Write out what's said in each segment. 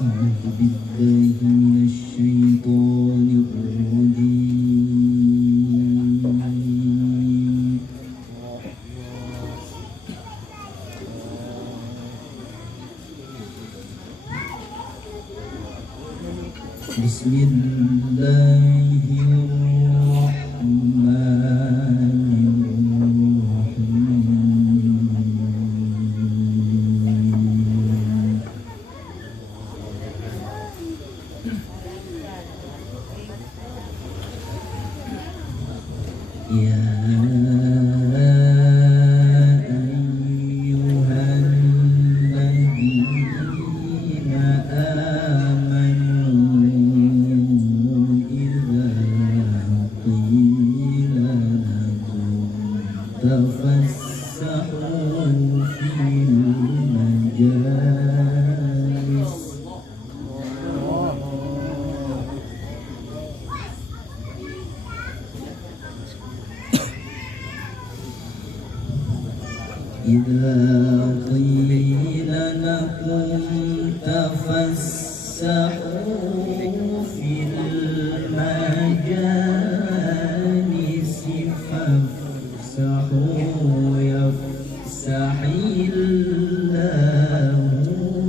أعوذ بالله من الشيطان الرجيم بسم الله الرحمن الرحيم يا أيها الذين آمنوا إذا قيل لكم تفسحوا في المجالس إذا قيل لكم تفسحوا في المجالس فافسحوا يفسح الله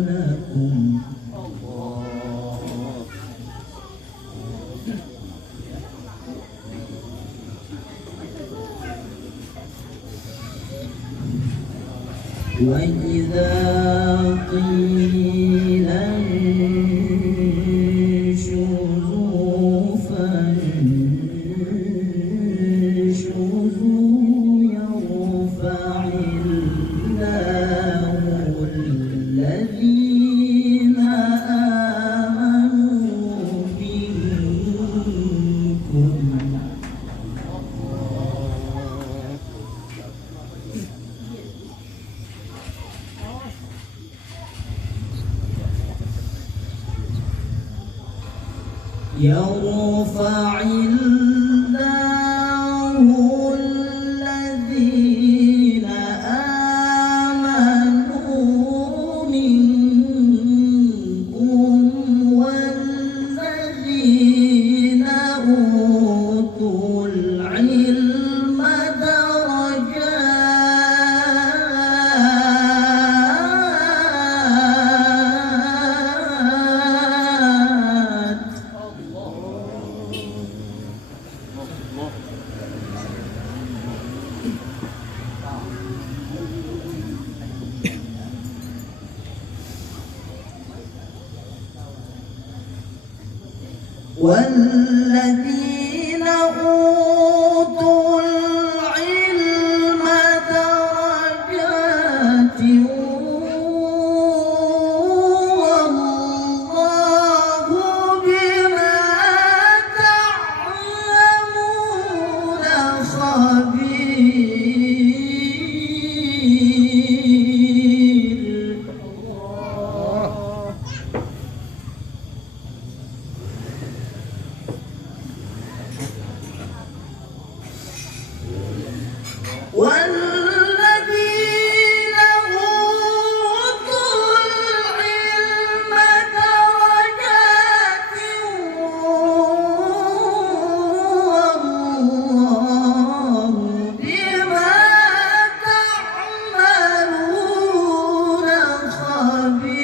لكم وإذا قيل انشزوا فانشزوا يرفع الله الذين آمنوا منكم يرفع الله الذين آمنوا منكم والذين أوتوا العلم درجات والذين أوتوا العلم درجات والله بما تعملون خبير والذين أوتوا العلم درجات والله بما تعملون خبير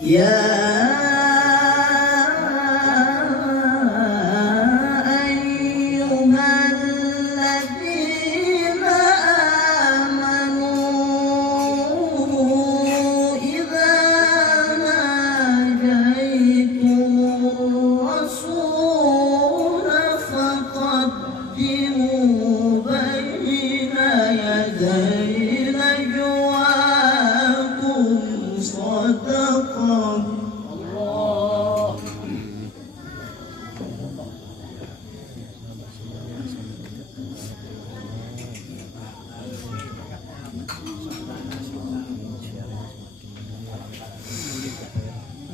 يا أيها الذين آمنوا إذا ناجيتم الرسول فقدموا بين يدي نجواكم صدقة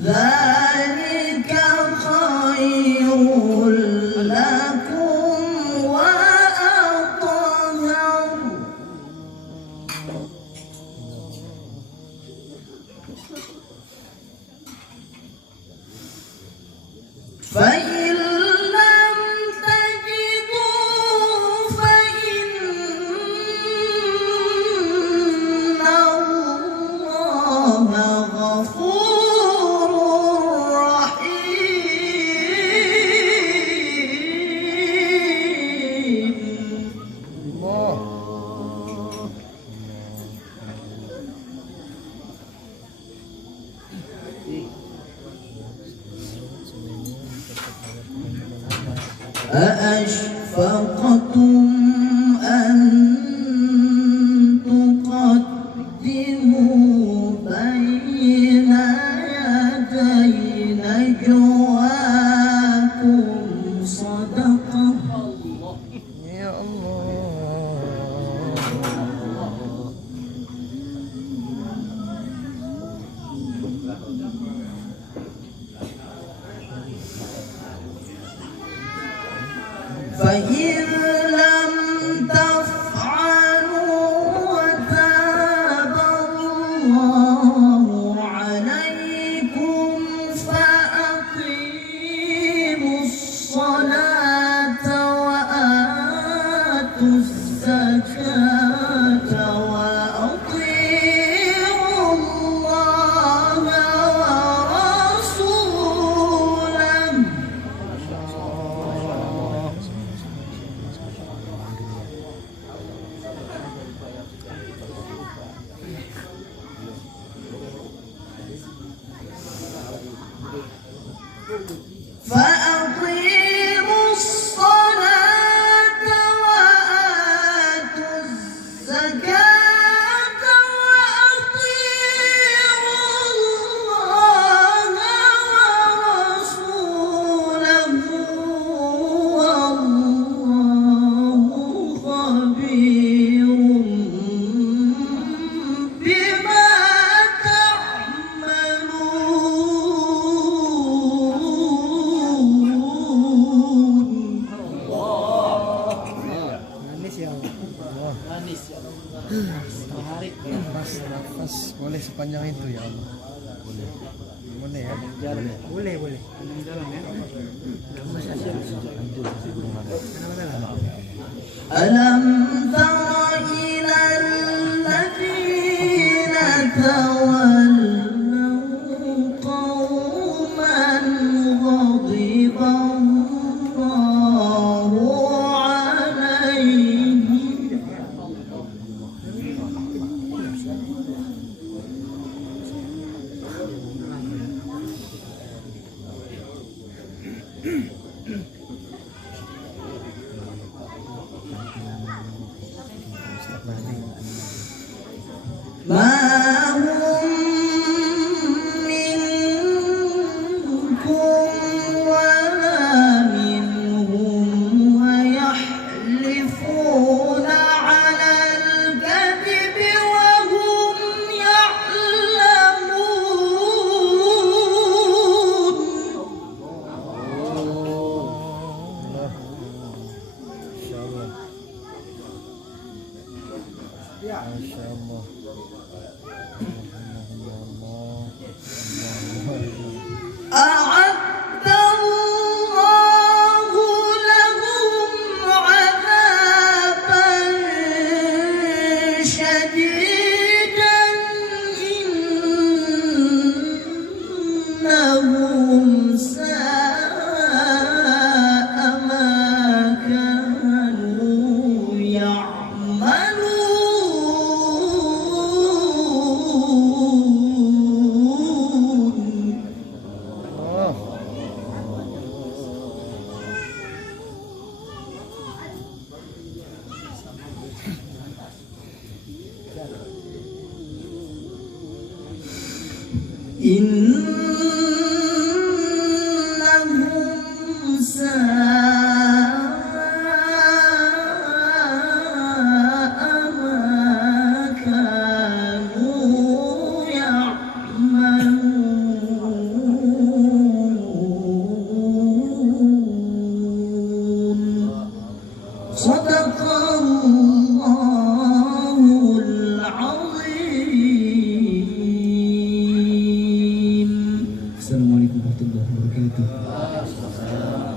ذلك خير لكم وأطهر فإن لم تجدوا فإن الله غفور رحيم. أأشفقتم أن تقدموا بين يدي نجواكم صدقة Ya Allah. فإن لم تفعلوا وتاب الله عليكم فأقيموا الصلاة وآتوا الزكاة وأطيعوا الله ورسوله فأقيموا الصلاة وآتوا الزكاة وأطيعوا الله ورسوله والله خبير بما تعملون. Manis ya Allah. Manis ya Allah. Menarik. Nafas boleh sepanjang itu ya Allah. Boleh. Boleh ya. Jalan ya. Boleh, boleh. Jalan ya. ألم تر إلى الذين تولوا قوما غضب الله عليهم ما هم منكم ولا منهم ويحلفون على الكذب وهم يعلمون. Masya Allah. أعد الله لهم عذابا شديدا إنهم ساء ما كانوا يعملون. إنهم ساء ما كانوا يعملون. warahmatullahi wabarakatuh.